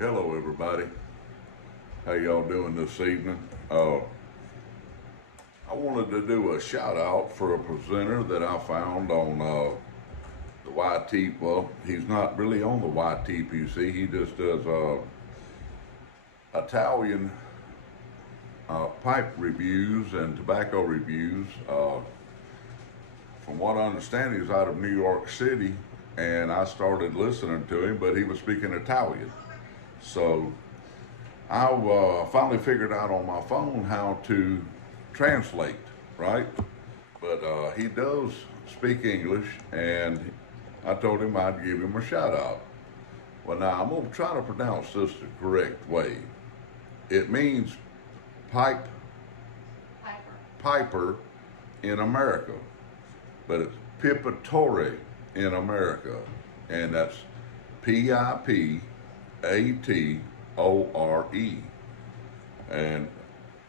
Hello, everybody. How y'all doing this evening? I wanted to do a shout out for a presenter that I found on the YT. Well, he's not really on the YTPC. He just does Italian pipe reviews and tobacco reviews. From what I understand, he's out of New York City, and I started listening to him, but he was speaking Italian. So I finally figured out on my phone how to translate, right? But he does speak English, and I told him I'd give him a shout out. Well, now I'm going to try to pronounce this the correct way. It means pipe piper in America, but it's Pipatore in America, and that's Pipatore and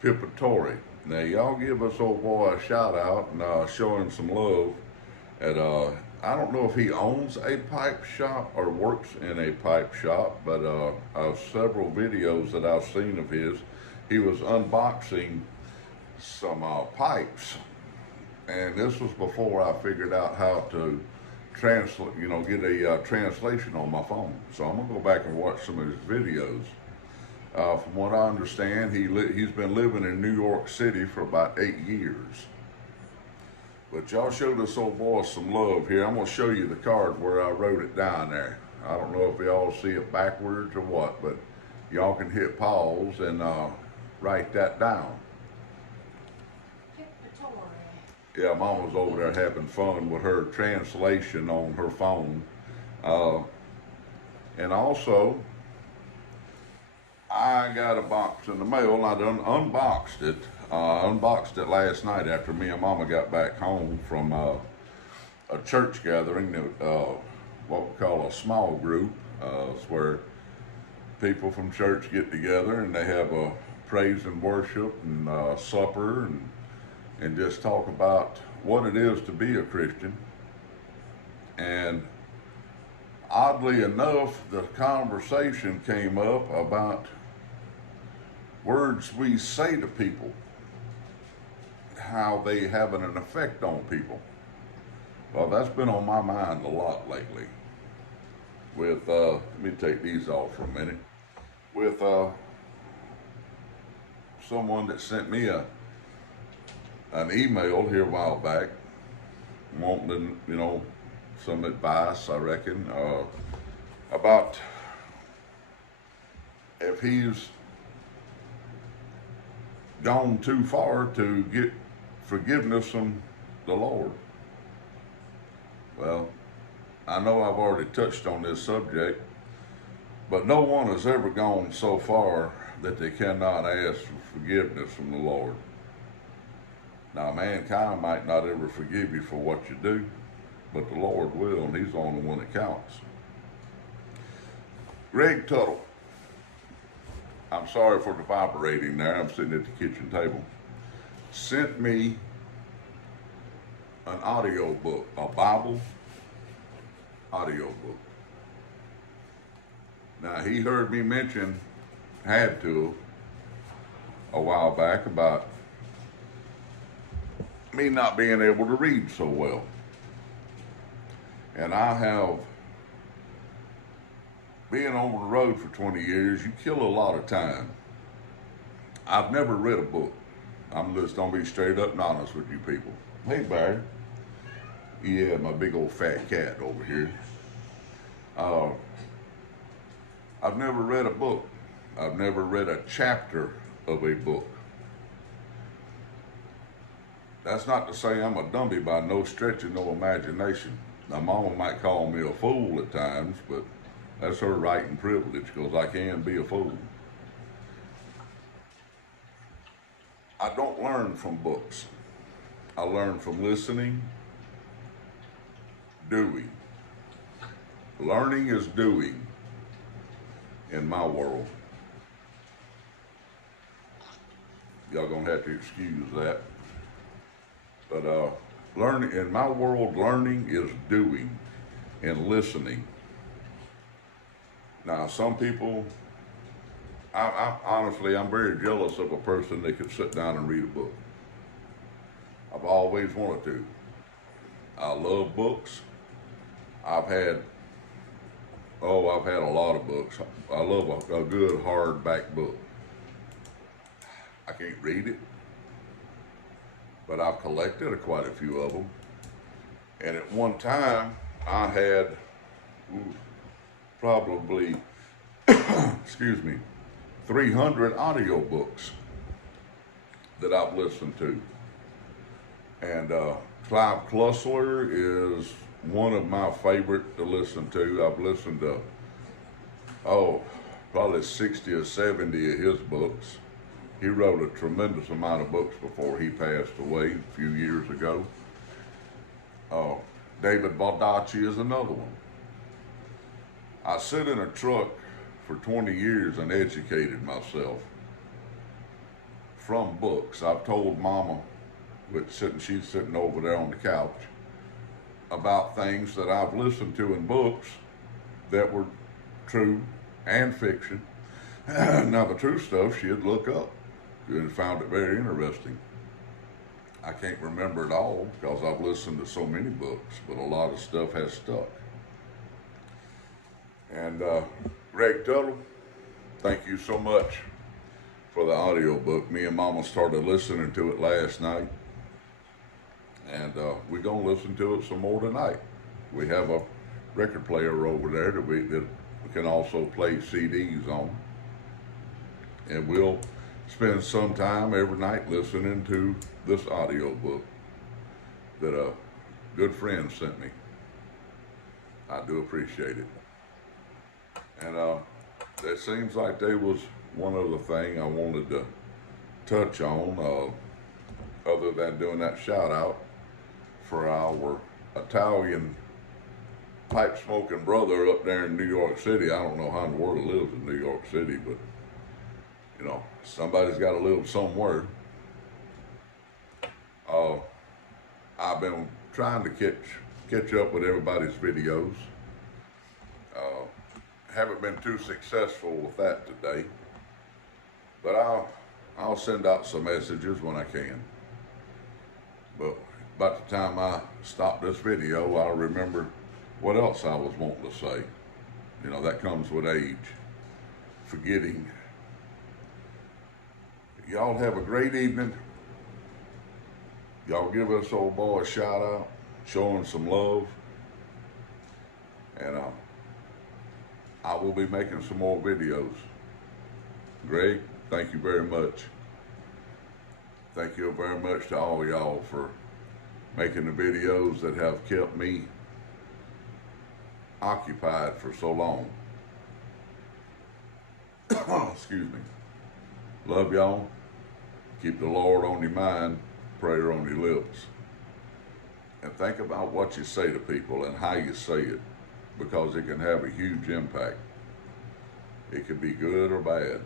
Pipatore. Now y'all give us old boy a shout out and show him some love. At I don't know if he owns a pipe shop or works in a pipe shop, but of several videos that I've seen of his, he was unboxing some pipes, and this was before I figured out how to translate, get a translation on my phone. So I'm gonna go back and watch some of his videos. From what I understand, he's been living in New York City for about 8 years. But y'all show this old boy some love here. I'm gonna show you the card where I wrote it down there. I don't know if y'all see it backwards or what, but y'all can hit pause and write that down. Yeah, Mama's over there having fun with her translation on her phone. And also, I got a box in the mail, and I done unboxed it. Unboxed it last night after me and Mama got back home from a church gathering, what we call a small group. It's where people from church get together and they have a praise and worship and supper and just talk about what it is to be a Christian. And oddly enough, the conversation came up about words we say to people, how they have an effect on people. Well, that's been on my mind a lot lately. With, let me take these off for a minute. With someone that sent me an email here a while back, wanting, some advice, I reckon, about if he's gone too far to get forgiveness from the Lord. Well, I know I've already touched on this subject, but no one has ever gone so far that they cannot ask for forgiveness from the Lord. Now, mankind might not ever forgive you for what you do, but the Lord will, and He's the only one that counts. Greg Tuttle, I'm sorry for the vibrating there, I'm sitting at the kitchen table, sent me an audio book, a Bible audio book. Now, he heard me mention, had to, a while back about me not being able to read so well. And I have, being on the road for 20 years, you kill a lot of time. I've never read a book. I'm just gonna be straight up and honest with you people. Hey, Barry. Yeah, my big old fat cat over here. I've never read a book. I've never read a chapter of a book. That's not to say I'm a dummy by no stretch of no imagination. Now, Mama might call me a fool at times, but that's her right and privilege, because I can be a fool. I don't learn from books. I learn from listening, doing. Learning is doing in my world. Y'all gonna have to excuse that. But learning, in my world, learning is doing and listening. Now, some people Honestly, I'm very jealous of a person that could sit down and read a book. I've always wanted to. I love books. I've had, I've had a lot of books. I love a good hardback book. I can't read it, but I've collected quite a few of them. And at one time, I had ooh, probably, excuse me, 300 audiobooks that I've listened to. And Clive Clussler is one of my favorite to listen to. I've listened to, probably 60 or 70 of his books. He wrote a tremendous amount of books before he passed away a few years ago. David Baldacci is another one. I sit in a truck for 20 years and educated myself from books. I've told Mama, she's sitting over there on the couch, about things that I've listened to in books that were true and fiction. Now the true stuff she'd look up and found it very interesting. I can't remember it all because I've listened to so many books, but a lot of stuff has stuck. And Greg Tuttle, thank you so much for the audiobook. Me and Mama started listening to it last night, and we're going to listen to it some more tonight. We have a record player over there that we can also play CDs on, and we'll spend some time every night listening to this audiobook that a good friend sent me. I do appreciate it. And it seems like there was one other thing I wanted to touch on, other than doing that shout out for our Italian pipe smoking brother up there in New York City. I don't know how in the world he lives in New York City, but you know, somebody's got to live somewhere. I've been trying to catch up with everybody's videos. Haven't been too successful with that today, but I'll send out some messages when I can. But by the time I stop this video, I'll remember what else I was wanting to say. You know, that comes with age, forgetting. Y'all have a great evening. Y'all give us old boy a shout out, show him some love, and I will be making some more videos. Greg, thank you very much. Thank you very much to all y'all for making the videos that have kept me occupied for so long. Excuse me. Love y'all. Keep the Lord on your mind, prayer on your lips. And think about what you say to people and how you say it, because it can have a huge impact. It could be good or bad.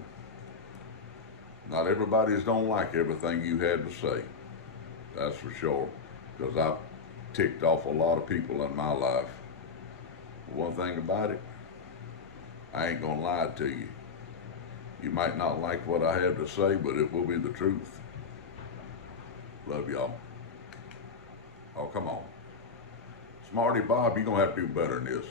Not everybody's don't like everything you had to say. That's for sure, because I've ticked off a lot of people in my life. One thing about it, I ain't gonna lie to you. You might not like what I have to say, but it will be the truth. Love y'all. Oh, come on. Smarty Bob, you're gonna have to do better than this.